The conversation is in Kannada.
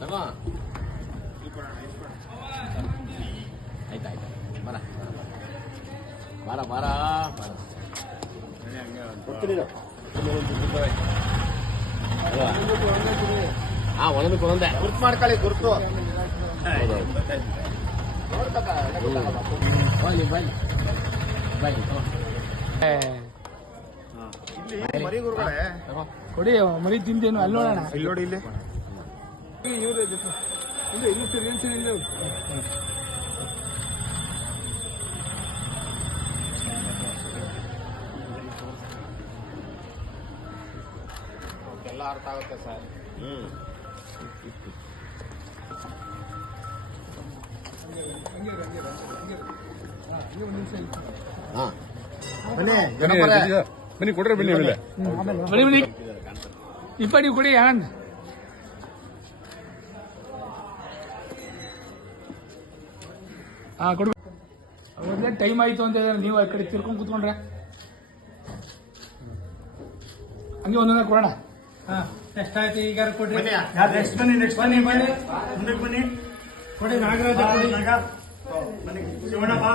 ತಗೋ ಆಯ್ತಾಯ್ತು ಬರ ಬಾರ ಬಾರ ಬಾರ ಹಾ ಒಂದೊಂದು ಕೊಡಂದೆ ಗುರ್ತು ಮಾಡ್ಕೊಳ್ಳಿ ಗುರ್ತು ಬನ್ನಿ ಬನ್ನಿ ಬನ್ನಿ ಇಲ್ಲಿ ಮರಿ ಗುರುಗಳೇ ಕೊಡಿ ಮರಿ ತಿಂತೇನು ಅಲ್ಲಿ ನೋಡೋಣ ಇಲ್ಲಿ ನೋಡಿ ಇಲ್ಲಿ ಎಲ್ಲ ಅರ್ಥ ಆಗುತ್ತೆ ಸರ್ ಹಾ ಬನ್ನಿ ಕೊಡ್ರಿ ಬನ್ನಿ ಆಮೇಲೆ ಬನ್ನಿ ಬನ್ನಿ ಇಪ್ಪಡಿ ಕೊಡಿ ಆನಂದ್ ಹಾ ಕೊಡು ಅವ್ರದ್ದೇ ಟೈಮ್ ಆಯ್ತು ಅಂತ ಹೇಳಿದ್ರೆ ನೀವು ಆ ಕಡೆ ತಿರ್ಕೊಂಡು ಕೂತ್ಕೊಂಡ್ರೆ ಹಂಗೆ ಒಂದೊಂದೇ ಕೊಡೋಣ ಹಾ ಎಷ್ಟಾಯ್ತು ಈಗ ಕೊಡ್ರಿ ನೆಕ್ಸ್ಟ್ ಬನ್ನಿ ಮುಂದಕ್ಕೆ ಬನ್ನಿ ಕೊಡಿ ನಾಗರಾಜ ಕೊಡಿ ಬನ್ನಿ ಶಿವಣ್ಣ ಬಾ